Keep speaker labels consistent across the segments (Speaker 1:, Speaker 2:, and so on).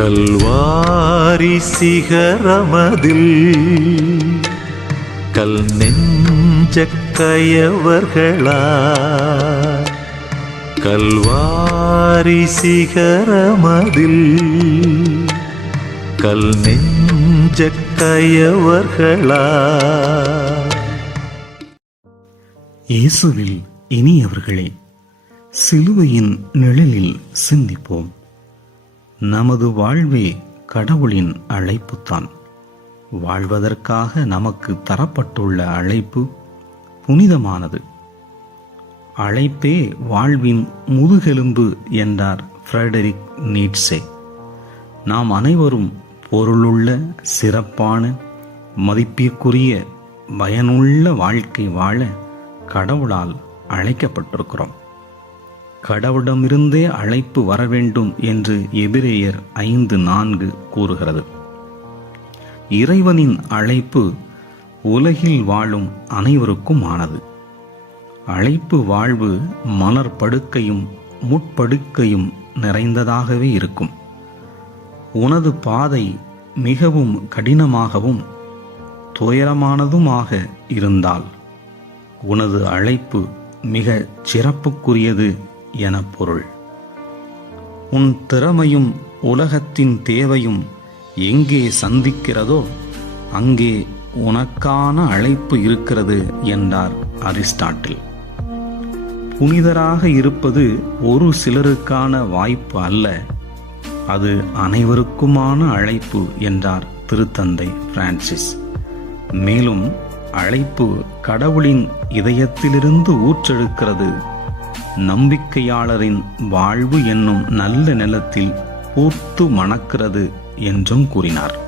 Speaker 1: கல்வாரி சிகரமதில் கல் நெஞ்ச கயவர்களா கல்வாரி சிகரமதில் கல் நெஞ்ச கயவர்களா
Speaker 2: இயேசுவில் இனியவர்களே சிலுவையின் நிழலில் சிந்திப்போம். நமது வாழ்வே கடவுளின் அழைப்புத்தான். வாழ்வதற்காக நமக்கு தரப்பட்டுள்ள அழைப்பு புனிதமானது. அழைப்பே வாழ்வின் முதுகெலும்பு என்றார் ஃப்ரெடரிக் நீட்ஸே நாம் அனைவரும் பொருளுள்ள சிறப்பான மதிப்பிற்குரிய பயனுள்ள வாழ்க்கை வாழ கடவுளால் அழைக்கப்பட்டிருக்கிறோம். கடவுளிடமிருந்தே அழைப்பு வர வேண்டும் என்று எபிரேயர் ஐந்து நான்கு கூறுகிறது. இறைவனின் அழைப்பு உலகில் வாழும் அனைவருக்கும் ஆனது அழைப்பு வாழ்வு மலர் படுக்கையும் முட்படுக்கையும் நிறைந்ததாகவே இருக்கும். உனது பாதை மிகவும் கடினமாகவும் துயரமானதுமாக இருந்தால் உனது அழைப்பு மிக சிறப்புக்குரியது என பொருள் உன் திறமையும் உலகத்தின் தேவையும் எங்கே சந்திக்கிறதோ அங்கே உனக்கான அழைப்பு இருக்கிறது என்றார் அரிஸ்டாட்டில். புனிதராக இருப்பது ஒரு சிலருக்கான வாய்ப்பு அல்ல அது அனைவருக்குமான அழைப்பு என்றார் திருத்தந்தை பிரான்சிஸ். மேலும் அழைப்பு கடவுளின் இதயத்திலிருந்து ஊற்றெடுக்கிறது நம்பிக்கையாளரின் வாழ்வு என்னும் நல்ல நிலத்தில் பூத்து மணக்கிறது என்றும் கூறினார்.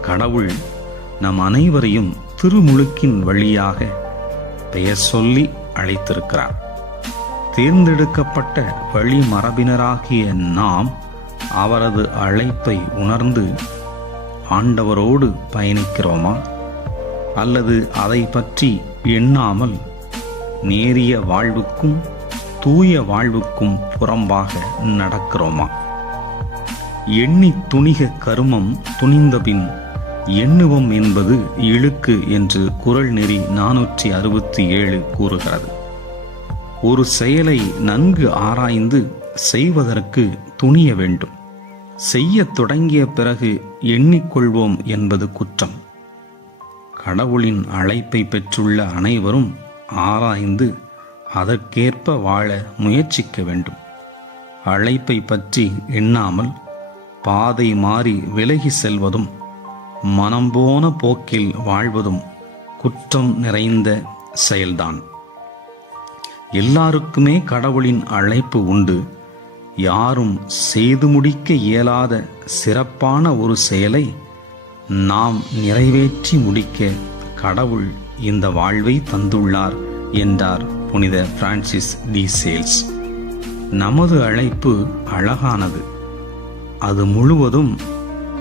Speaker 2: கடவுள் நம் அனைவரையும் திருமுழுக்கின் வழியாக பெயர் சொல்லி அழைத்திருக்கிறார். தேர்ந்தெடுக்கப்பட்ட வழிமரபினராகிய நாம் அவரது அழைப்பை உணர்ந்து ஆண்டவரோடு பயணிக்கிறோமா? அல்லது அதை பற்றி எண்ணாமல் நேரிய வாழ்வுக்கும் தூய வாழ்வுக்கும் புறம்பாக நடக்கிறோமா? எண்ணி துணிக கருமம் துணிந்தபின் எண்ணுவம் என்பது இழுக்கு என்று குரல் நெறி நானூற்றி அறுபத்தி ஏழு கூறுகிறது. ஒரு செயலை நன்கு ஆராய்ந்து செய்வதற்கு துணிய வேண்டும். செய்யத் தொடங்கிய பிறகு எண்ணிக்கொள்வோம் என்பது குற்றம். கடவுளின் அழைப்பை பெற்றுள்ள அனைவரும் ஆராய்ந்து அதற்கேற்ப வாழ முயற்சிக்க வேண்டும். அழைப்பை பற்றி எண்ணாமல் பாதை மாறி விலகி செல்வதும் மனம் போன போக்கில் வாழ்வதும் குற்றம் நிறைந்த செயல்தான். எல்லாருக்குமே கடவுளின் அழைப்பு உண்டு. யாரும் செய்து முடிக்க இயலாத சிறப்பான ஒரு செயலை நாம் நிறைவேற்றி முடிக்க கடவுள் இந்த வாழ்வை தந்துள்ளார் என்றார் புனித பிரான்சிஸ் டி சேல்ஸ். நமது அழைப்பு அழகானது. அது முழுவதும்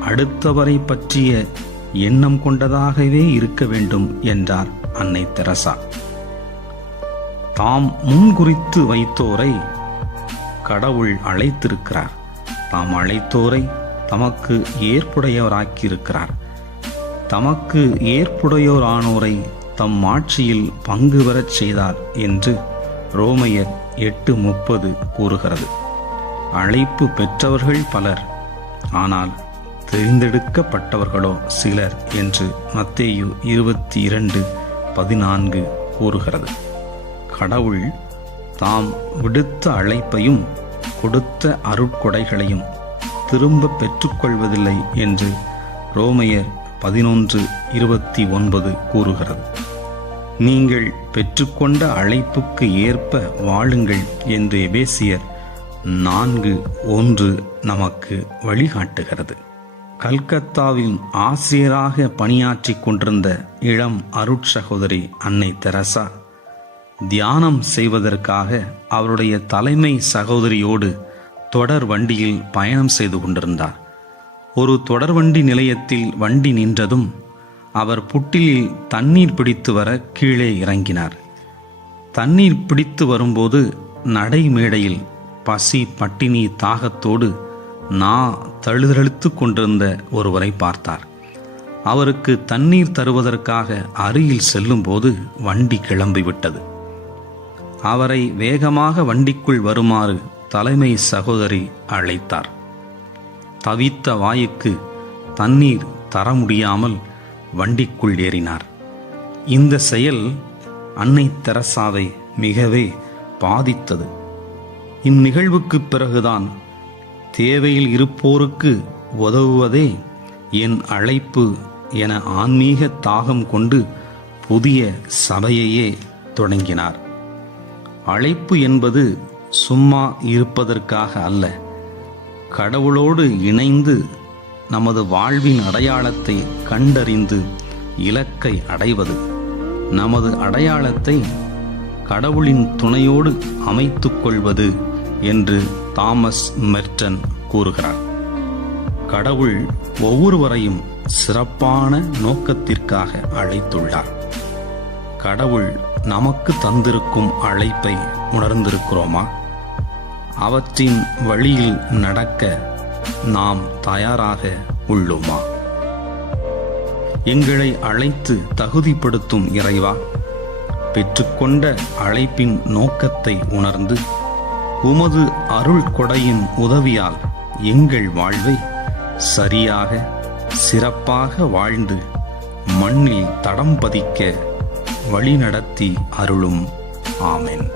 Speaker 2: அடுத்தவரை பற்றிய எண்ணம் கொண்டதாகவே இருக்க வேண்டும் என்றார் அன்னை தெரசா. தாம் முன்குறித்து வைத்தோரை கடவுள் அழைத்திருக்கிறார். தாம் அழைத்தோரை தமக்கு ஏற்புடையவராக்கியிருக்கிறார். தமக்கு ஏற்புடையோரானோரை தம் ஆட்சியில் பங்கு பெறச் செய்தார் என்று ரோமையர் எட்டு முப்பது கூறுகிறது. அழைப்பு பெற்றவர்கள் பலர் ஆனால் தெரிந்தெடுக்கப்பட்டவர்களோ சிலர் என்று மத்தேயு இருபத்தி இரண்டு பதினான்கு கூறுகிறது. கடவுள் தாம் விடுத்த அழைப்பையும் கொடுத்த அருட்கொடைகளையும் திரும்ப பெற்றுக்கொள்வதில்லை என்று ரோமையர் பதினொன்று இருபத்தி ஒன்பது கூறுகிறது. நீங்கள் பெற்றுக்கொண்ட அழைப்புக்கு ஏற்ப வாழுங்கள் என்று எபேசியர் நான்கு ஒன்று நமக்கு வழிகாட்டுகிறது. கல்கத்தாவில் ஆசிரியராக பணியாற்றிக் கொண்டிருந்த இளம் அருட்சகோதரி அன்னை தெரசா தியானம் செய்வதற்காக அவருடைய தலைமை சகோதரியோடு தொடர் வண்டியில் பயணம் செய்து கொண்டிருந்தார். ஒரு தொடர்வண்டி நிலையத்தில் வண்டி நின்றதும் அவர் புட்டிலில் தண்ணீர் பிடித்து வர கீழே இறங்கினார். தண்ணீர் பிடித்து வரும்போது நடை மேடையில் பசி பட்டினி தாகத்தோடு நா தழுதழுத்து கொண்டிருந்த ஒருவரை பார்த்தார். அவருக்கு தண்ணீர் தருவதற்காக அருகில் செல்லும்போது வண்டி கிளம்பிவிட்டது அவரை வேகமாக வண்டிக்குள் வருமாறு தலைமை சகோதரி அழைத்தார். தவித்த வாயுக்கு தண்ணீர் தர முடியாமல் வண்டிக்குள் ஏறினார். இந்த செயல் அன்னை தெரசாவை மிகவே பாதித்தது. இந்நிகழ்வுக்குப் பிறகுதான் தேவையில் இருப்போருக்கு உதவுவதே என் அழைப்பு என ஆன்மீக தாகம் கொண்டு புதிய சபையையே தொடங்கினார். அழைப்பு என்பது சும்மா இருப்பதற்காக அல்ல கடவுளோடு இணைந்து நமது வாழ்வின் அடையாளத்தை கண்டறிந்து இலக்கை அடைவது. நமது அடையாளத்தை கடவுளின் துணையோடு அமைத்துக் கொள்வது என்று தாமஸ் மெர்டன் கூறுகிறார். கடவுள் ஒவ்வொருவரையும் சிறப்பான நோக்கத்திற்காக அழைத்துள்ளார். கடவுள் நமக்கு தந்திருக்கும் அழைப்பை உணர்ந்திருக்கிறோமா? அவற்றின் வழியில் நடக்க நாம் தயாராக உள்ளோமா? எங்களை அழைத்து தகுதிப்படுத்தும் இறைவா பெற்றுக்கொண்ட அழைப்பின் நோக்கத்தை உணர்ந்து உமது அருள் கொடையின் உதவியால் எங்கள் வாழ்வை சரியாக சிறப்பாக வாழ்ந்து மண்ணில் தடம் பதிக்க வழிநடத்தி அருளும். ஆமென்.